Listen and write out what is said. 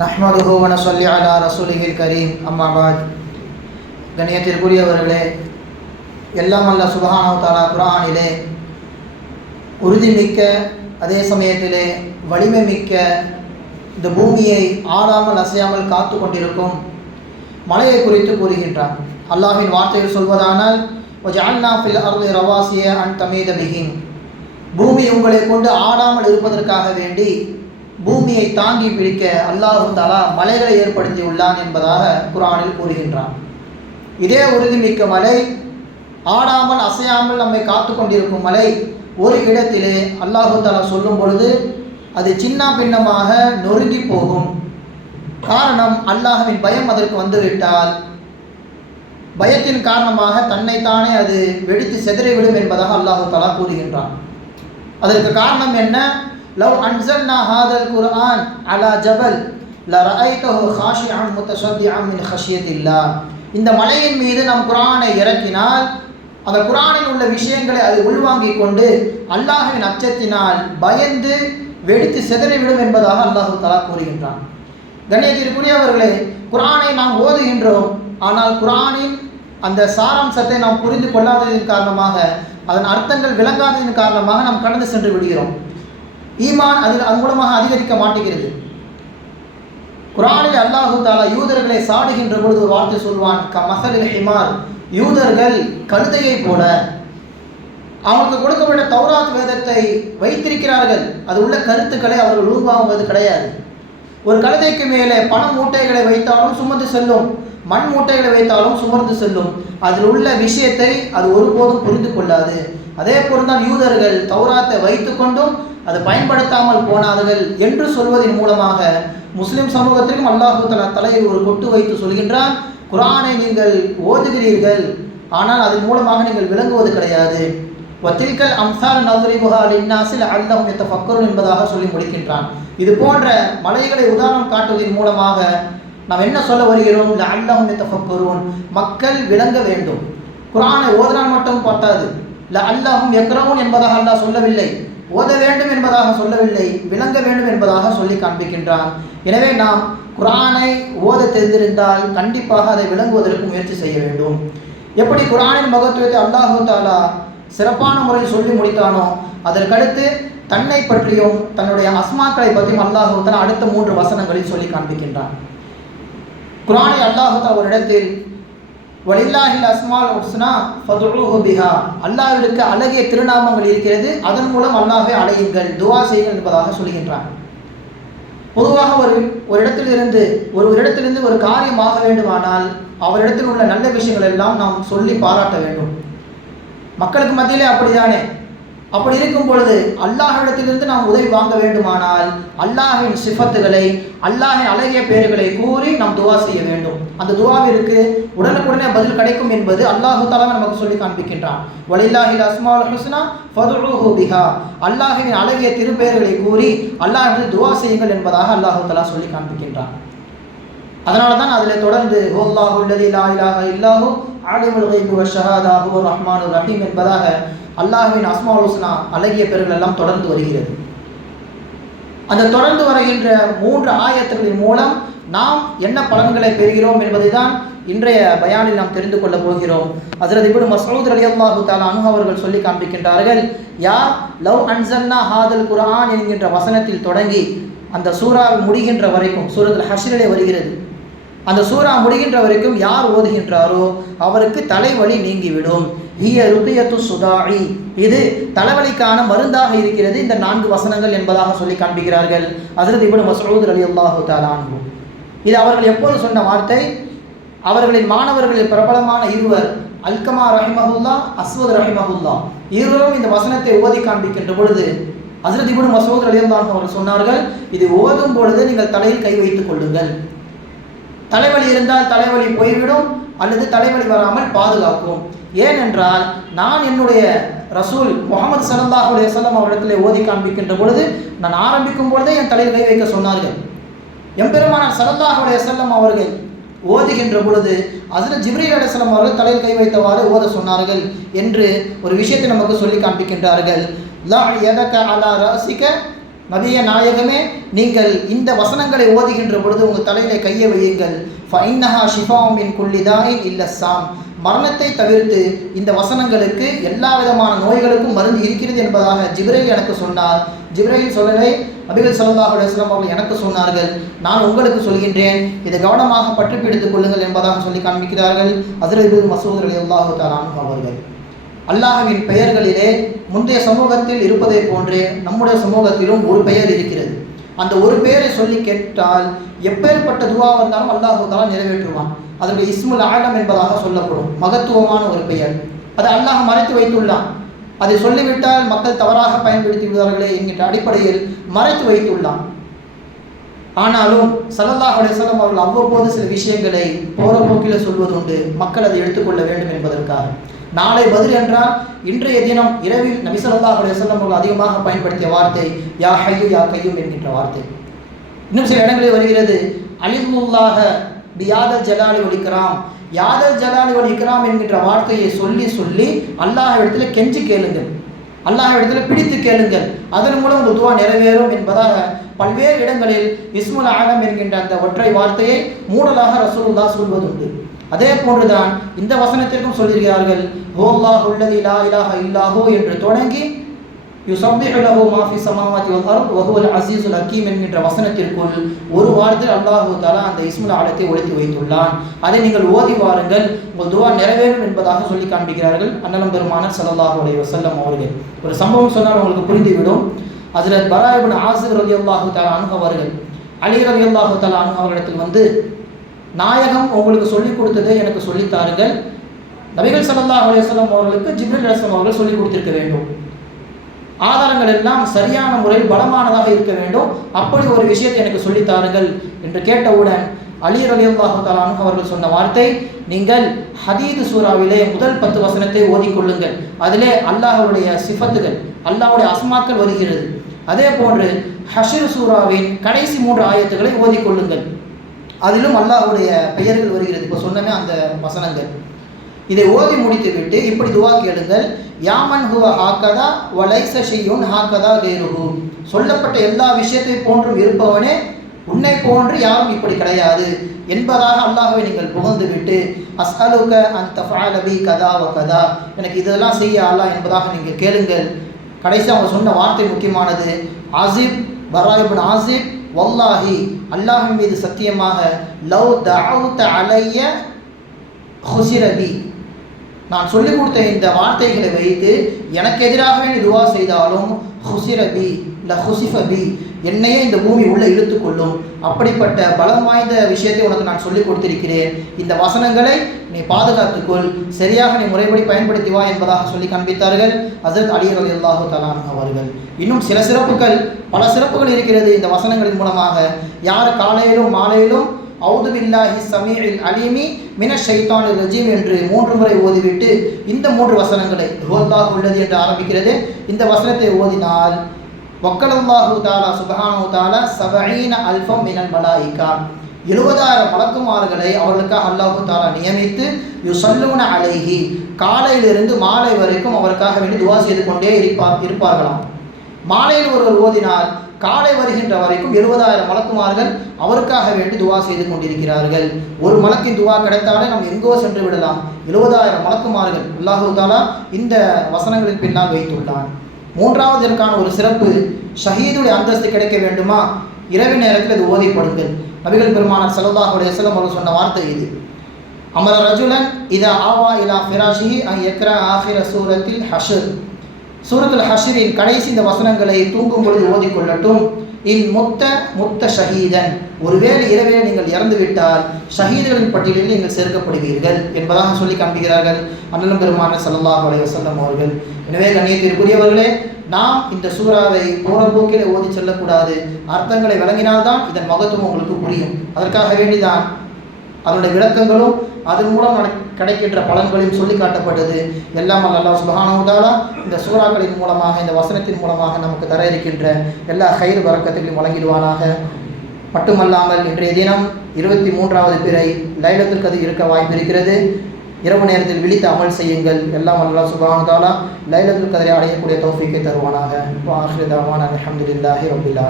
நஹ்மதுஹு வனசல்லி அலா ரசூலிஹில் கரீம். அம்மாபாத் கணியத்திற்குரியவர்களே எல்லாம் அல்ல சுபஹானவு தாலா குரானிலே உறுதிமிக்க அதே சமயத்திலே வலிமை மிக்க இந்த பூமியை ஆடாமல் அசையாமல் காத்து கொண்டிருக்கும் மலையை குறித்து கூறுகின்றான். அல்லாஹின் வார்த்தையில் சொல்வதானால் ஜான்னா ஃபில் அருள் ரவாசிய அன் தமீத பிகின் பூமி உங்களை கொண்டு ஆடாமல் இருப்பதற்காக வேண்டி பூமியை தாங்கி பிடிக்க அல்லாஹு தாலா மலைகளை ஏற்படுத்தியுள்ளான் என்பதாக குரானில் கூறுகின்றான். இதே உறுதிமிக்க மலை ஆடாமல் அசையாமல் நம்மை காத்து கொண்டிருக்கும் மலை ஒரு இடத்திலே அல்லாஹு தாலா சொல்லும் பொழுது அது சின்ன பின்னமாக நொறுங்கி போகும். காரணம் அல்லாஹவின் பயம் அதற்கு வந்துவிட்டால் பயத்தின் காரணமாக தன்னைத்தானே அது வெடித்து சிதறிவிடும் என்பதாக அல்லாஹு தாலா கூறுகின்றான். அதற்கு காரணம் என்ன? லவ் அன்சல்னா ஹாதல் குர்ஆன் அலா ஜபல் லரஐதஹு ஹாஷிஅன் முத்தஷத்திஅன் மின் ஹஷியத்தில்லா இந்த மலையின் மீது நம் குர்ஆனை இறக்கினால் அந்த குரானில் உள்ள விஷயங்களை அது உள்வாங்கிக் கொண்டு அல்லாஹ்வின் அச்சத்தினால் பயந்து வெடித்து சிதறிவிடும் என்பதாக அல்லாஹு தலா கூறுகின்றான். கண்ணியத்திற்குரியவர்களே குரானை நாம் ஓதுகின்றோம். ஆனால் குரானின் அந்த சாராம்சத்தை நாம் புரிந்து கொள்ளாததின் காரணமாக அதன் அர்த்தங்கள் விளங்காததின் காரணமாக நாம் கடந்து சென்று விடுகிறோம். ஈமான் அதில் அது மூலமாக அதிகரிக்க மாட்டேங்கிறது. குரானில் அல்லாஹு தாலா யூதர்களை சாடுகின்ற பொழுது ஒரு வார்த்தை சொல்வான் க மசலில் ஹிமார். யூதர்கள் கழுதையை போல. அவங்களுக்கு கொடுக்கப்பட்ட தௌராத் வேதத்தை வைத்திருக்கிறார்கள். அது உள்ள கருத்துக்களை அவர்கள் உருவாகுவது கிடையாது. ஒரு கழுதைக்கு மேலே பண மூட்டைகளை வைத்தாலும் சுமந்து செல்லும் மண் மூட்டைகளை வைத்தாலும் சுமர்ந்து செல்லும். அதில் உள்ள விஷயத்தை அது ஒருபோதும் புரிந்து கொள்ளாது. அதே போல்தான் யூதர்கள் தௌராத்தை வைத்து கொண்டும் அது பயன்படுத்தாமல் போனார்கள் என்று சொல்வதன் மூலமாக முஸ்லிம் சமூகத்திற்கும் அல்லாஹு தலா தலையில் ஒரு கொட்டு வைத்து சொல்கின்றார் குரானை நீங்கள் ஓதுகிறீர்கள் ஆனால் அதன் மூலமாக நீங்கள் விளங்குவது கிடையாது. வத்தில்கல் அம்சால் நவரிபுகா இன்னாசில் அல்லஹும் எத்த ஃபக்கரும் என்பதாக சொல்லி முடிக்கின்றான். இது போன்ற மலைகளை உதாரணம் காட்டுவதன் மூலமாக நாம் என்ன சொல்ல வருகிறோம்? இல்லை அல்லஹும் எத்த ஃபக்கரும் மக்கள் விளங்க வேண்டும். குரானை ஓதுனால் மட்டும் பார்த்தாது இல்லை அல்லாஹும் எக்ரவுன் என்பதாக அல்லாஹ் சொல்லவில்லை. ஓத வேண்டும் என்பதாக சொல்லவில்லை விளங்க வேண்டும் என்பதாக சொல்லி காண்பிக்கின்றான். எனவே நாம் குரானை ஓத தெரிந்திருந்தால் கண்டிப்பாக அதை விளங்குவதற்கு முயற்சி செய்ய வேண்டும். எப்படி குரானின் மகத்துவத்தை அல்லாஹு தாலா சிறப்பான முறையில் சொல்லி முடித்தானோ அதற்கடுத்து தன்னை பற்றியும் தன்னுடைய அஸ்மாக்களை பற்றியும் அல்லாஹு தாலா அடுத்த மூன்று வசனங்களில் சொல்லி காண்பிக்கின்றான். குரானில் அல்லாஹு தாலா ஒரு இடத்தில் வலில்லாஹில் அஸ்மால் உஸ்னா ஃபதுலுஹு பிஹா. அல்லாவிற்கு அழகிய திருநாமங்கள் இருக்கிறது. அதன் மூலம் அல்லாஹை அடையுங்கள். துவா செய்யுங்கள் என்பதாக சொல்கின்றான். பொதுவாக ஒரு ஒரு இடத்திலிருந்து ஒரு ஒரு இடத்திலிருந்து ஒரு காரியம் ஆக வேண்டுமானால் அவரிடத்தில் உள்ள நல்ல விஷயங்கள் எல்லாம் நாம் சொல்லி பாராட்ட வேண்டும். மக்களுக்கு மத்தியிலே அப்படிதானே அப்படி இருக்கும் பொழுது அல்லாஹிடத்திலிருந்து நாம் உதவி வாங்க வேண்டுமானால் அல்லாஹின் சிஃபத்துகளை அல்லாஹின் அழகிய பெயர்களை கூறி நாம் துவா செய்ய வேண்டும். அந்த துவாவிற்கு உடனுக்குடனே பதில் கிடைக்கும் என்பது அல்லாஹு தாலா நமக்கு சொல்லி காண்பிக்கின்றான். வலில்லாஹில் அஸ்மால் ஹுஸ்னா ஃபதுலுஹு பிஹா. அல்லாஹின் அழகிய திருப்பெயர்களை கூறி அல்லாஹ் துவா செய்யுங்கள் என்பதாக அல்லாஹு தாலா சொல்லி காண்பிக்கின்றான். அதனால தான் அதில் தொடர்ந்து ஹோல்லாஹு அல்லதி லா இல்லாஹு ஆலிமுல் கைபு வஷஹாதா ஹுவ ரஹீம் என்பதாக அல்லாஹ்வின் அஸ்மால் ஹுஸ்னா அழகிய பெயர்கள் எல்லாம் தொடர்ந்து வருகிறது. அந்த தொடர்ந்து வருகின்ற மூன்று ஆயத்துகளின் மூலம் நாம் என்ன பலன்களை பெறுகிறோம் என்பதை தான் இன்றைய பயானில் நாம் தெரிந்து கொள்ளப் போகிறோம். அதில் இப்படி மசூத் அலி அல்லாஹு தாலா அவர்கள் சொல்லி காண்பிக்கின்றார்கள் யா லவ் அன்சன்னா ஹாதல் குரான் என்கின்ற வசனத்தில் தொடங்கி அந்த சூறா முடிகின்ற வரைக்கும் சூரத்தில் ஹஷிலே வருகிறது. அந்த சூறா முடிகின்ற வரைக்கும் யார் ஓதுகின்றாரோ அவருக்கு தலைவலி நீங்கிவிடும். ஹிய ருக்கியத்து சுதாஇ இது தலைவலிக்கான மருந்தாக இருக்கிறது இந்த நான்கு வசனங்கள் என்பதாக சொல்லி காண்பிக்கிறார்கள். அதிரது இப்னு மசூத் அலி அல்லாஹு தாலான்ஹு இது அவர்கள் எப்போது சொன்ன வார்த்தை? அவர்களின் மாணவர்களில் பிரபலமான இருவர் அல்கமா ரஹிமஹுல்லா அஸ்வத் ரஹிமஹுல்லா. இருவரும் இந்த வசனத்தை ஓதி காண்பிக்கின்ற பொழுது அசரத் இபுன் மசூத் அலி அல்லாஹ் அவர்கள் சொன்னார்கள் இது ஓதும் பொழுது நீங்கள் தலையில் கை வைத்துக் கொள்ளுங்கள். தலைவலி இருந்தால் தலைவலி போய்விடும் அல்லது தலைவலி வராமல் பாதுகாக்கும். ஏனென்றால் நான் என்னுடைய ரசூல் முகமது சல்லாஹ் அலையம் அவரிடத்தில் ஓதி காண்பிக்கின்ற பொழுது நான் ஆரம்பிக்கும் பொழுதே என் தலையில் கை வைக்க சொன்னார்கள். எம்பெருமானார் சல்லாஹ் அலையம் அவர்கள் ஓதுகின்ற பொழுது அதில் ஜிப்ரீல் அலிஸ்லாம் அவர்கள் தலையில் கை வைத்தவாறு ஓத சொன்னார்கள் என்று ஒரு விஷயத்தை நமக்கு சொல்லி காண்பிக்கின்றார்கள். லா எதக்க அலா ரசிக்க நபிய நாயகமே நீங்கள் இந்த வசனங்களை ஓதுகின்ற பொழுது உங்கள் தலையில கையை வையுங்கள். ஃபைனஹா ஷிஃபாம் என் குள்ளிதாயின் இல்ல சாம். மரணத்தை தவிர்த்து இந்த வசனங்களுக்கு எல்லா விதமான நோய்களுக்கும் மருந்து இருக்கிறது என்பதாக ஜிப்ரைல் எனக்கு சொன்னார். ஜிப்ரைல் சொல்லலை நபிகள் ஸல்லல்லாஹு அலைஹி அவர்கள் எனக்கு சொன்னார்கள். நான் உங்களுக்கு சொல்கின்றேன் இதை கவனமாக பற்றி பிடித்துக் கொள்ளுங்கள் என்பதாக சொல்லி காண்பிக்கிறார்கள். அதில் மசூத் அலி அல்லாஹு அவர்கள். அல்லாஹுவின் பெயர்களிலே முந்தைய சமூகத்தில் இருப்பதை போன்றே நம்முடைய சமூகத்திலும் ஒரு பெயர் இருக்கிறது. அந்த ஒரு பெயரை சொல்லி கேட்டால் எப்பேற்பட்ட துவாக இருந்தாலும் அல்லாஹு தாலா நிறைவேற்றுவான். அதற்கு இஸ்முல் ஆலம் என்பதாக சொல்லப்படும். மகத்துவமான ஒரு பெயர். அதை அல்லாஹ் மறைத்து வைத்துள்ளான். அதை சொல்லிவிட்டால் மக்கள் தவறாக பயன்படுத்தி விடுவார்களே என்கின்ற அடிப்படையில் மறைத்து வைத்துள்ளான். ஆனாலும் சல்லல்லாஹ் அலைஹிஸ்ஸலாம் அவர்கள் அவ்வப்போது சில விஷயங்களை போற போக்கில் சொல்வதுண்டு. மக்கள் அதை எடுத்துக்கொள்ள வேண்டும் என்பதற்காக. நாளை பதில் என்றால் இன்றைய தினம் இரவில் நபிசல்லா ஸல்லல்லாஹு அவர்கள் அதிகமாக பயன்படுத்திய வார்த்தை யா ஹையு யா கையும் என்கின்ற வார்த்தை. இன்னும் சில இடங்களில் வருகிறது அலிமுல்லாக யாத ஜலாலி ஒலிக்கிறாம் யாதல் ஜலாலி ஒலிக்கிறாம் என்கின்ற வார்த்தையை சொல்லி சொல்லி அல்லாஹ் இடத்துல கெஞ்சி கேளுங்கள். அல்லாஹ் இடத்துல பிடித்து கேளுங்கள். அதன் மூலம் உங்கள் துவா நிறைவேறும் என்பதாக பல்வேறு இடங்களில் இஸ்முல் ஆலம் என்கின்ற அந்த ஒற்றை வார்த்தையை மூடலாக ரசூலுல்லா சொல்வதுண்டு. அதே போன்றுதான் இந்த வசனத்திற்கும் சொல்லியிருக்கிறார்கள் ஹோல்லாஹ் உள்ளதி லா இலாஹ இல்லாஹோ என்று தொடங்கி யுசப்பிஹு லஹு மா வல் அர்த் ஹக்கீம் என்கின்ற வசனத்திற்குள் ஒரு வாரத்தில் அல்லாஹு தாலா அந்த இஸ்முல் ஆலத்தை ஒழித்து வைத்துள்ளான். அதை நீங்கள் ஓதி வாருங்கள். உங்கள் துவா நிறைவேறும் என்பதாக சொல்லி காண்பிக்கிறார்கள் அண்ணலம் பெருமானர் ஸல்லல்லாஹு அலைஹி வஸல்லம் அவர்கள். ஒரு சம்பவம் சொன்னால் உங்களுக்கு புரிந்துவிடும். அதில் பராயிபின் ஆசிர் ரவி அல்லாஹு தாலா அன்ஹு அவர்கள் அலி ரவி அல்லாஹு தாலா அன்ஹு அவர்களிடத்தில் வந்து நாயகம் உங்களுக்கு சொல்லிக் கொடுத்ததை எனக்கு சொல்லித் தாருங்கள். நபிகள் சல்லா அலைஹி அவர்களுக்கு ஜிப்ரீல் அலைஹிஸ்ஸலாம் அவர்கள் சொல்லிக் கொடுத்திருக்க வேண்டும். ஆதாரங்கள் எல்லாம் சரியான முறையில் பலமானதாக இருக்க வேண்டும். அப்படி ஒரு விஷயத்தை எனக்கு சொல்லித் தாருங்கள் என்று கேட்டவுடன் அலி ரலியல்லாஹு தஆலா அவர்கள் சொன்ன வார்த்தை நீங்கள் ஹதீது சூராவிலே முதல் பத்து வசனத்தை ஓதிக்கொள்ளுங்கள் அதிலே அல்லாஹருடைய சிஃபத்துகள் அல்லாஹுடைய அஸ்மாக்கள் வருகிறது. அதே போன்று ஹஷீர் சூராவின் கடைசி மூன்று ஆயத்துக்களை ஓதிக்கொள்ளுங்கள் அதிலும் அல்லாஹ்வுடைய பெயர்கள் வருகிறது. இப்போ சொன்னமே அந்த வசனங்கள். இதை ஓதி முடித்துவிட்டு இப்படி துவா கேளுங்கள். யாமன் ஹுவ ஹாக்கதா வலைச ஷையுன் ஹாக்கதா வேறு சொல்லப்பட்ட எல்லா விஷயத்தை போன்றும் இருப்பவனே உன்னை போன்று யாரும் இப்படி கிடையாது. என்பதாக அல்லாஹுவை நீங்கள் புகழ்ந்து விட்டு அஸ்அலுக அந்த ஃபாலவி கதா வ கதா. எனக்கு இதெல்லாம் செய்ய அல்லாஹ் என்பதாக நீங்கள் கேளுங்கள். கடைசி அவங்க சொன்ன வார்த்தை முக்கியமானது. ஆசிப் பராயிபின் ஆசிப் வல்லாஹி அல்லாஹின் மீது சத்தியமாக லவ் தஅவுத அலைய ஹுசிரபி நான் சொல்லிக் கொடுத்த இந்த வார்த்தைகளை வைத்து எனக்கு எதிராகவே நீ துவா செய்தாலும் ஹுசிரபி ல ஹுசிஃபபி என்னையே இந்த பூமி உள்ளே இழுத்துக்கொள்ளும் அப்படிப்பட்ட பலம் வாய்ந்த விஷயத்தை உனக்கு நான் சொல்லிக் கொடுத்திருக்கிறேன். இந்த வசனங்களை நீ பாதுகாத்துக்கொள். சரியாக நீ முறைப்படி பயன்படுத்தி வா என்பதாக சொல்லி காண்பித்தார்கள் ஹசரத் அலி அலி அல்லாஹு தலான் அவர்கள். இன்னும் சில சிறப்புகள் பல சிறப்புகள் இருக்கிறது இந்த வசனங்களின் மூலமாக. யார் காலையிலும் மாலையிலும் அவுது பில்லாஹி சமீஇல் அலீமி மின ஷைத்தான் ரஜீம் என்று மூன்று முறை ஓதிவிட்டு இந்த மூன்று வசனங்களை ஹோல்லாஹ் உள்ளது என்று ஆரம்பிக்கிறது. இந்த வசனத்தை ஓதினால் வக்கலல்லாஹு தாலா சுபஹானு தாலா சபீன அல்ஃபம் மினல் மலாயிகா. எழுபதாயிரம் மலக்குமார்களை அவர்களுக்காக அல்லாஹு தாலா நியமித்து யுசல்லூன அழகி காலையிலிருந்து மாலை வரைக்கும் அவருக்காக வேண்டி துவா செய்து கொண்டே இருப்பார் இருப்பார்களாம். மாலையில் ஒருவர் ஓதினார் காலை வருகின்ற வரைக்கும் எழுபதாயிரம் மலக்குமார்கள் அவருக்காக வேண்டி துவா செய்து கொண்டிருக்கிறார்கள். ஒரு மலக்கின் துவா கிடைத்தாலே நாம் எங்கோ சென்று விடலாம். எழுபதாயிரம் மலக்குமார்கள் அல்லாஹு தாலா இந்த வசனங்களின் பின்னால் வைத்துள்ளான். மூன்றாவது இதற்கான ஒரு சிறப்பு ஷஹீதுடைய அந்தஸ்து கிடைக்க வேண்டுமா? இரவு நேரத்தில் இது ஓதைப்படுங்கள். நபிகள் பெருமானார் ஸல்லல்லாஹு அலைஹி அவர்கள் சொன்ன வார்த்தை இது. அமர ரஜுலன் இதா ஆவா இலா ஃபிராஷி அன் யக்ரா ஆஹிர சூரத்தில் ஹஷர். சூரத்துல் ஹஷரின் கடைசி இந்த வசனங்களை தூங்கும் பொழுது ஓதிக்கொள்ளட்டும். இன் முத்த முத்த ஷஹீதன். ஒருவேளை இரவே நீங்கள் இறந்துவிட்டால் ஷஹீதர்களின் பட்டியலில் நீங்கள் சேர்க்கப்படுவீர்கள் என்பதாக சொல்லி காண்பிக்கிறார்கள் அண்ணன் பெருமான சல்லாஹ் அலைஹி அவர்கள். எனவே கண்ணியத்திற்குரியவர்களே நாம் இந்த சூறாவை போற போக்கிலே ஓதி செல்லக்கூடாது. அர்த்தங்களை விளங்கினால்தான் இதன் மகத்துவம் உங்களுக்கு புரியும். அதற்காக வேண்டிதான் அதனுடைய விளக்கங்களும் அதன் மூலம் கிடைக்கின்ற பலன்களையும் சொல்லி காட்டப்பட்டது. எல்லாம் அல்ல அல்லாஹ் இந்த சூறாக்களின் மூலமாக இந்த வசனத்தின் மூலமாக நமக்கு தர இருக்கின்ற எல்லா கயிறு வரக்கத்தையும் வழங்கிடுவானாக. மட்டுமல்லாமல் இன்றைய தினம் இருபத்தி மூன்றாவது பிறை லைலத்திற்கு அது இருக்க வாய்ப்பு இருக்கிறது. இரவு நேரத்தில் விழித்து அமல் செய்யுங்கள். எல்லாம் அல்லா சுபானு தாலா லைலத்துல் கதிரை அடையக்கூடிய தோஃபிக்கை தருவானாக. வாஹிதாவான் அலமதுல்லாஹி ரபில்